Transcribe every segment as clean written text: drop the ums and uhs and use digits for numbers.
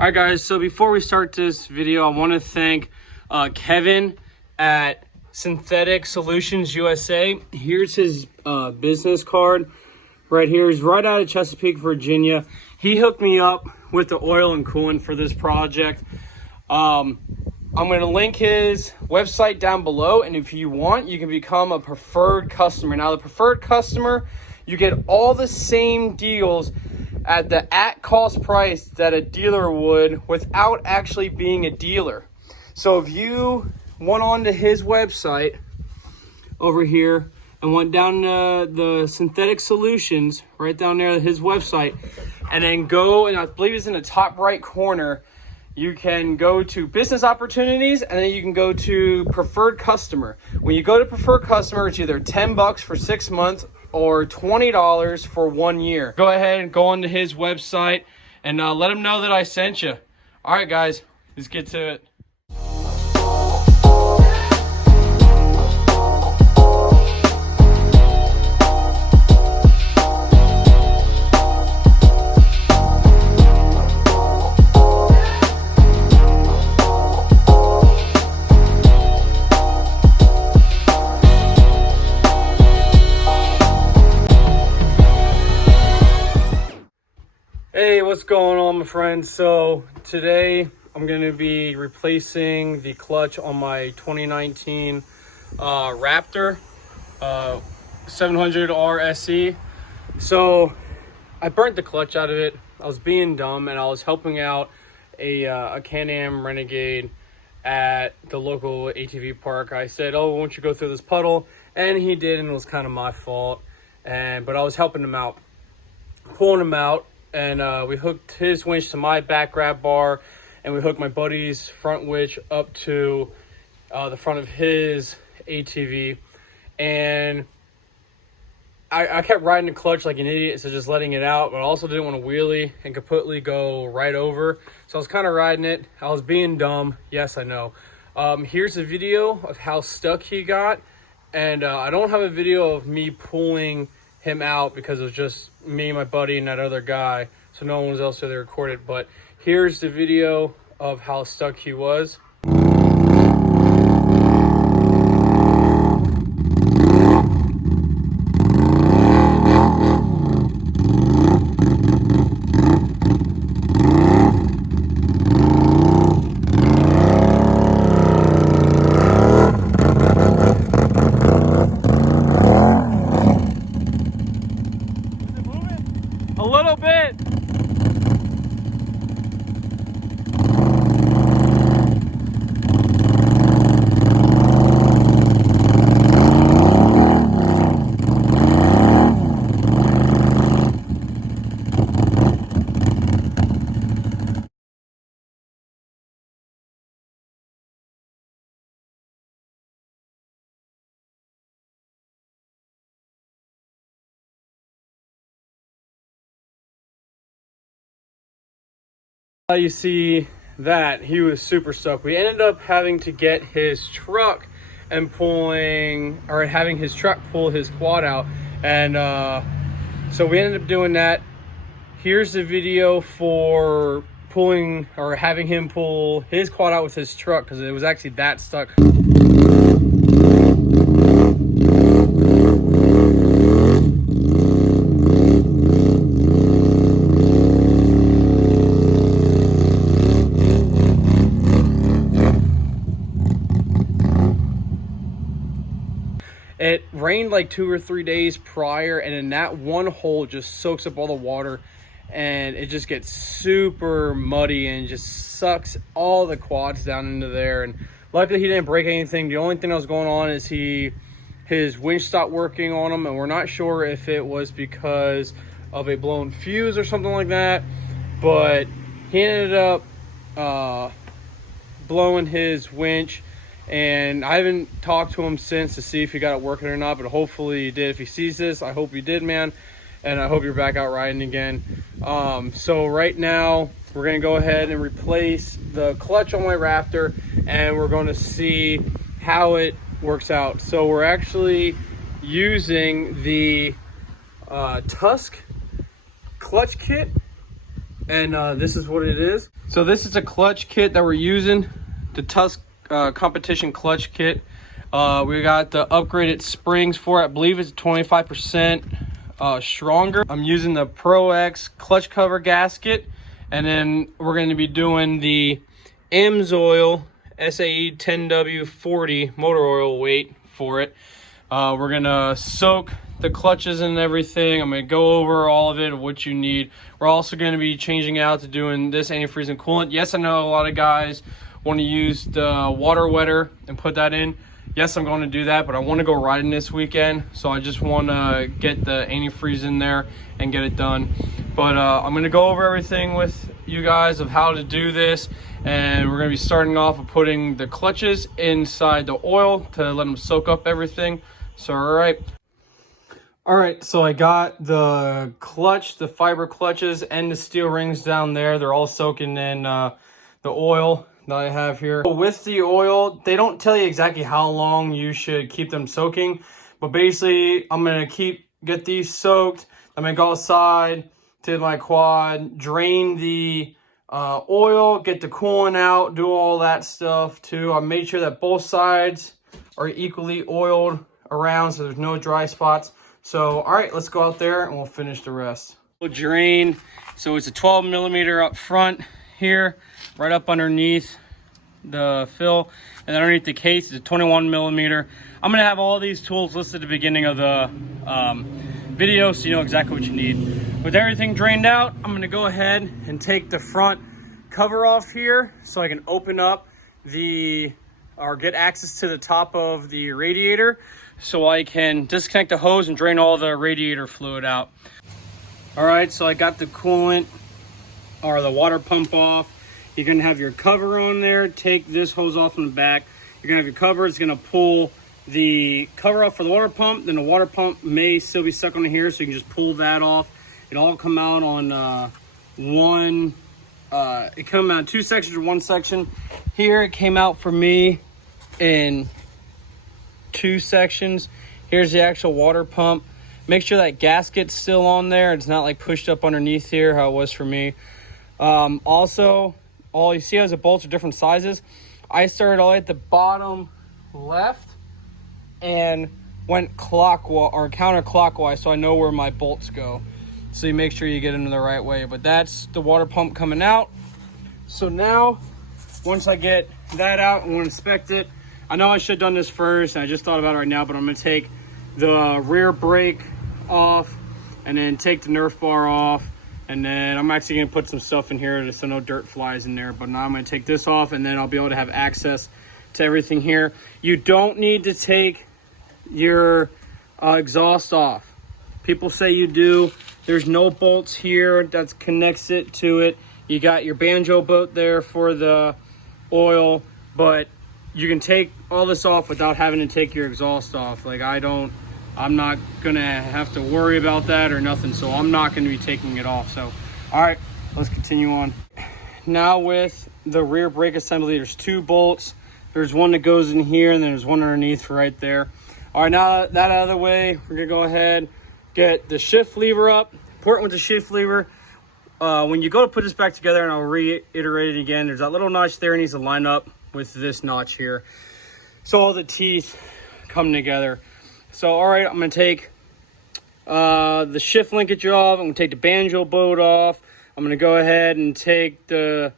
All right, guys, so before we start this video, I want to thank Kevin at Synthetic Solutions USA. Here's his business card right here. He's right out of Chesapeake, Virginia. He hooked me up with the oil and coolant for this project. I'm going to link his website down below, and if you want, you can become a preferred customer. Now, the preferred customer, you get all the same deals at the at-cost price that a dealer would without actually being a dealer. So if you went onto his website over here and went down to the Synthetic Solutions, right down there at his website, and then go, and I believe it's in the top right corner, you can go to business opportunities, and then you can go to preferred customer. When you go to preferred customer, it's either $10 for 6 months or $20 for 1 year. Go ahead and go onto his website and let him know that I sent you. All right, guys, let's get to it. Hey, what's going on, my friends? So today I'm going to be replacing the clutch on my 2019 Raptor 700r SE. So I burnt the clutch out of it. I was being dumb, and I was helping out a Can-Am Renegade at the local ATV park. I said, oh, why don't you go through this puddle? And he did, and it was kind of my fault. But I was helping him out, pulling him out. And we hooked his winch to my back grab bar, and we hooked my buddy's front winch up to the front of his ATV. And I kept riding the clutch like an idiot, so just letting it out, but I also didn't want to wheelie and completely go right over. So I was kind of riding it. I was being dumb. Yes, I know. Here's a video of how stuck he got. And I don't have a video of me pulling him out because it was just me, my buddy, and that other guy, so no one was else there to record it. But here's the video of how stuck he was. A little bit. You see that he was super stuck. We ended up having to get his truck and having his truck pull his quad out, and so we ended up doing that. Here's the video for pulling or having him pull his quad out with his truck, because it was actually that stuck. It rained like 2 or 3 days prior, and in that one hole just soaks up all the water, and it just gets super muddy and just sucks all the quads down into there. And luckily he didn't break anything. The only thing that was going on is his winch stopped working on him, and we're not sure if it was because of a blown fuse or something like that, but he ended up blowing his winch. And I haven't talked to him since to see if he got it working or not, but hopefully he did. If he sees this, I hope he did, man. And I hope you're back out riding again. So right now, we're going to go ahead and replace the clutch on my Raptor, and we're going to see how it works out. So we're actually using the Tusk Clutch Kit and this is what it is. So this is a clutch kit that we're using, the Tusk Competition Clutch Kit. We got the upgraded springs for it. I believe it's 25% stronger. I'm using the Pro X clutch cover gasket, and then we're going to be doing the AMSOIL SAE 10W40 motor oil weight for it. We're gonna soak the clutches and everything. I'm gonna go over all of it, what you need. We're also gonna be changing out to doing this antifreeze and coolant. Yes, I know a lot of guys want to use the water wetter and put that in. Yes, I'm going to do that, but I want to go riding this weekend, so I just want to get the antifreeze in there and get it done. But I'm going to go over everything with you guys of how to do this, and we're going to be starting off with putting the clutches inside the oil to let them soak up everything. So all right, so I got the clutch, the fiber clutches, and the steel rings down there. They're all soaking in the oil that I have here. With the oil, they don't tell you exactly how long you should keep them soaking, but basically I'm gonna get these soaked. I'm gonna go outside to my quad, drain the oil, get the coolant out, do all that stuff too. I made sure that both sides are equally oiled around so there's no dry spots. So all right, let's go out there and we'll finish the rest. We'll drain, so it's a 12 millimeter up front here, right up underneath the fill, and underneath the case is a 21 millimeter. I'm gonna have all these tools listed at the beginning of the video, so you know exactly what you need. With everything drained out, I'm gonna go ahead and take the front cover off here so I can open up or get access to the top of the radiator, so I can disconnect the hose and drain all the radiator fluid out. All right, so I got the coolant or the water pump off. You're gonna have your cover on there. Take this hose off in the back. You're gonna have your cover. It's gonna pull the cover off for the water pump. Then the water pump may still be stuck on here, so you can just pull that off. It all come out on it came out in 2 sections or 1 section. Here it came out for me in 2 sections. Here's the actual water pump. Make sure that gasket's still on there. It's not like pushed up underneath here how it was for me. Also, all you see is the bolts are different sizes. I started all at the bottom left and went clockwise or counterclockwise, so I know where my bolts go. So you make sure you get them in the right way. But that's the water pump coming out. So now, once I get that out and we'll inspect it, I know I should have done this first, and I just thought about it right now, but I'm gonna take the rear brake off and then take the Nerf bar off. And then I'm actually gonna put some stuff in here so no dirt flies in there. But now I'm gonna take this off, and then I'll be able to have access to everything here. You don't need to take your exhaust off. People say you do. There's no bolts here that connects it to it. You got your banjo bolt there for the oil, but you can take all this off without having to take your exhaust off. Like I'm not gonna have to worry about that or nothing, so I'm not gonna be taking it off. So, all right, let's continue on. Now with the rear brake assembly, there's 2 bolts. There's one that goes in here, and then there's one underneath for right there. All right, now that out of the way, we're gonna go ahead, get the shift lever up. Important with the shift lever, when you go to put this back together, and I'll reiterate it again, there's that little notch there, it needs to line up with this notch here, so all the teeth come together. So, all right, I'm gonna take the shift linkage off. I'm gonna take the banjo bolt off. I'm gonna go ahead and take the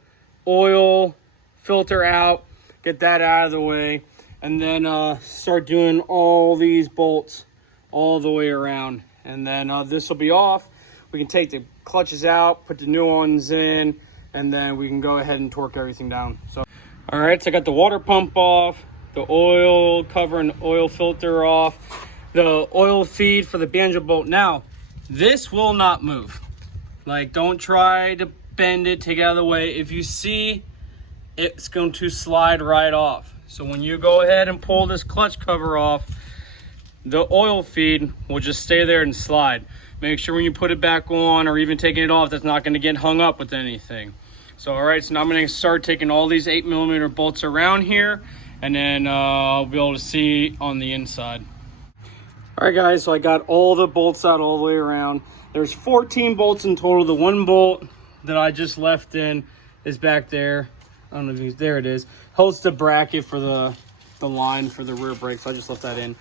oil filter out, get that out of the way, and then start doing all these bolts all the way around. And then this will be off. We can take the clutches out, put the new ones in, and then we can go ahead and torque everything down. So, all right, so I got the water pump off, the oil cover and oil filter off, the oil feed for the banjo bolt. Now, this will not move. Like, don't try to bend it, take it out of the way. If you see, it's going to slide right off. So when you go ahead and pull this clutch cover off, the oil feed will just stay there and slide. Make sure when you put it back on or even taking it off, that's not going to get hung up with anything. So, all right, so now I'm going to start taking all these 8 millimeter bolts around here, and then I'll be able to see on the inside. All right, guys, so I got all the bolts out all the way around. There's 14 bolts in total. The one bolt that I just left in is back there. I don't know if you, there it is. Holds the bracket for the line for the rear brakes. I just left that in.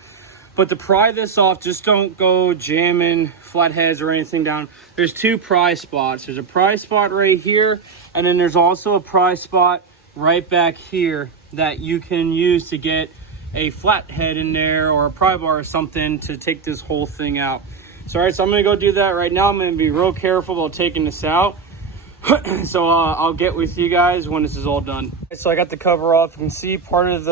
But to pry this off, just don't go jamming flatheads or anything down. There's two pry spots. There's a pry spot right here, and then there's also a pry spot right back here that you can use to get a flathead in there or a pry bar or something to take this whole thing out. So, all right, so I'm gonna go do that right now. I'm gonna be real careful about taking this out. So I'll get with you guys when this is all done. So I got the cover off. You can see part of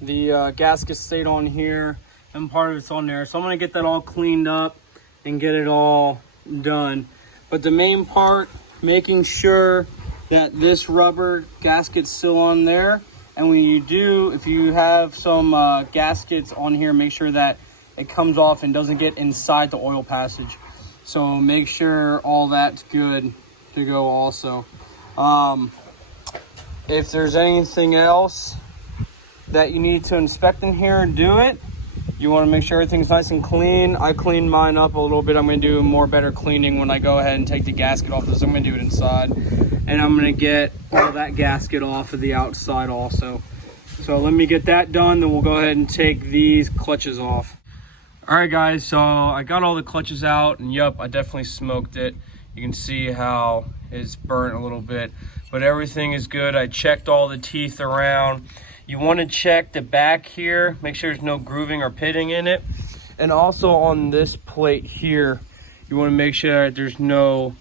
the gasket stayed on here and part of it's on there. So I'm gonna get that all cleaned up and get it all done. But the main part, making sure that this rubber gasket's still on there. And when you do, if you have some gaskets on here, make sure that it comes off and doesn't get inside the oil passage. So make sure all that's good to go also. If there's anything else that you need to inspect in here, do it. You want to make sure everything's nice and clean. I cleaned mine up a little bit. I'm going to do more better cleaning when I go ahead and take the gasket off this. I'm going to do it inside. And I'm going to get all that gasket off of the outside also. So let me get that done, then we'll go ahead and take these clutches off. All right, guys, so I got all the clutches out, and yep, I definitely smoked it. You can see how it's burnt a little bit, but everything is good. I checked all the teeth around. You want to check the back here, make sure there's no grooving or pitting in it. And also on this plate here, you want to make sure that there's no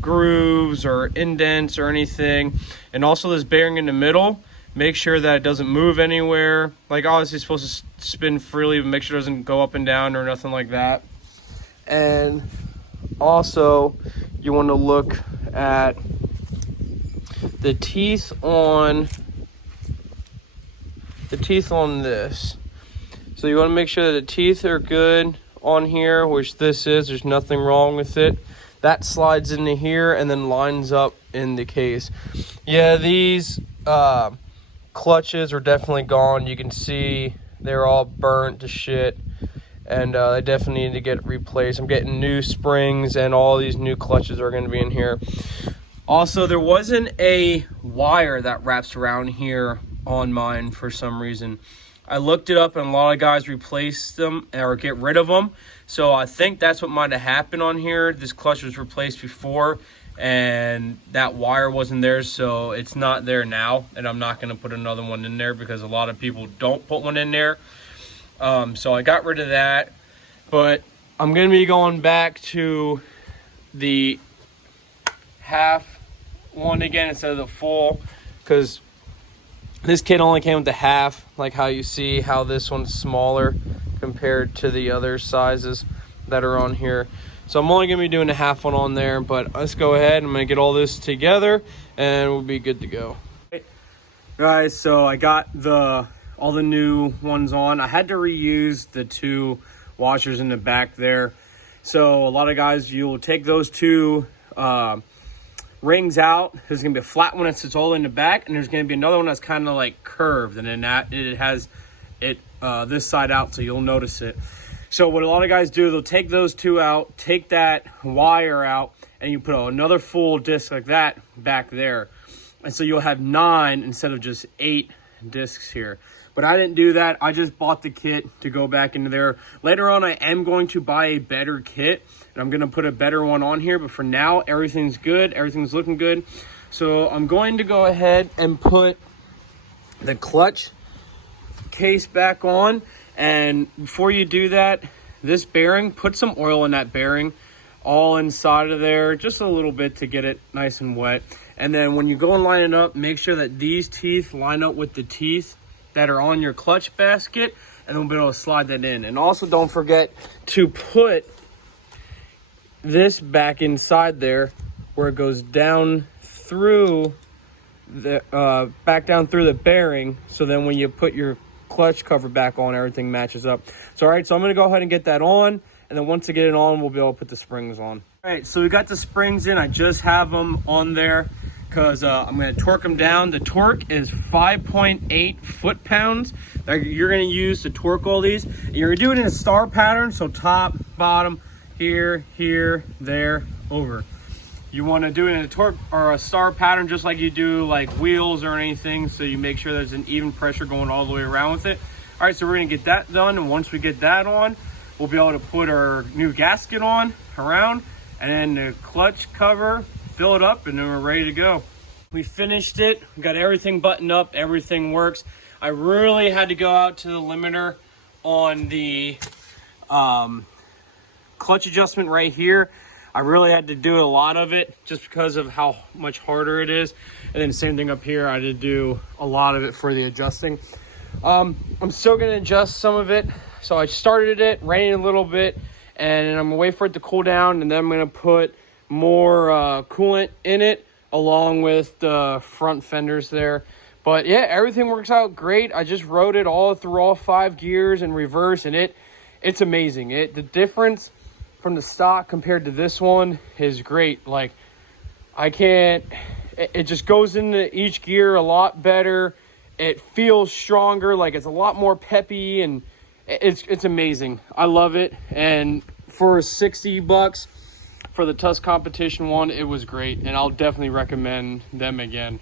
grooves or indents or anything. And also this bearing in the middle, make sure that it doesn't move anywhere. Like obviously it's supposed to spin freely, but make sure it doesn't go up and down or nothing like that. And also you want to look at the teeth on this. So you want to make sure that the teeth are good on here, which this is. There's nothing wrong with it. That slides into here and then lines up in the case. Yeah, these clutches are definitely gone. You can see they're all burnt to shit, and they definitely need to get replaced. I'm getting new springs, and all these new clutches are going to be in here. Also, there wasn't a wire that wraps around here on mine for some reason. I looked it up, and a lot of guys replace them or get rid of them. So I think that's what might have happened on here. This clutch was replaced before, and that wire wasn't there, so it's not there now. And I'm not going to put another one in there because a lot of people don't put one in there. So I got rid of that. But I'm going to be going back to the half one again instead of the full, because this kit only came with the half, like how you see how this one's smaller compared to the other sizes that are on here. So I'm only going to be doing a half one on there, but let's go ahead. I'm going to get all this together and we'll be good to go. Guys, so I got all the new ones on. I had to reuse the two washers in the back there. So a lot of guys, you'll take those two rings out. There's going to be a flat one that sits all in the back, and there's going to be another one that's kind of like curved, and then that it has it this side out, so you'll notice it. So what a lot of guys do, they'll take those two out, take that wire out, and you put another full disc like that back there. And so you'll have 9 instead of just 8 discs here. But I didn't do that. I just bought the kit to go back into there. Later on, I am going to buy a better kit, and I'm going to put a better one on here. But for now, everything's good. Everything's looking good. So I'm going to go ahead and put the clutch case back on. And before you do that, this bearing, put some oil in that bearing all inside of there, just a little bit to get it nice and wet. And then when you go and line it up, make sure that these teeth line up with the teeth that are on your clutch basket, and then we'll be able to slide that in. And also don't forget to put this back inside there where it goes down through the back down through the bearing, so then when you put your clutch cover back on, everything matches up. So all right, so I'm going to go ahead and get that on, and then once I get it on, we'll be able to put the springs on. All right, so we got the springs in. I just have them on there because I'm going to torque them down. The torque is 5.8 foot-pounds that you're going to use to torque all these. And you're going to do it in a star pattern, so top, bottom, here, here, there, over. You want to do it in a torque or a star pattern, just like you do like wheels or anything, so you make sure there's an even pressure going all the way around with it. All right, so we're gonna get that done, and once we get that on, we'll be able to put our new gasket on around, and then the clutch cover, fill it up, and then we're ready to go. We finished it, we got everything buttoned up, everything works. I really had to go out to the limiter on the clutch adjustment right here. I really had to do a lot of it just because of how much harder it is. And then same thing up here, I had to do a lot of it for the adjusting. I'm still gonna adjust some of it. So I started it, ran it a little bit, and I'm gonna wait for it to cool down, and then I'm gonna put more coolant in it along with the front fenders there. But yeah, everything works out great. I just rode it all through all 5 gears in reverse, and it's amazing. The difference from the stock compared to this one is great. Like, it just goes into each gear a lot better. It feels stronger, like it's a lot more peppy, and it's amazing. I love it. And for $60 for the Tusk Competition one, it was great, and I'll definitely recommend them again.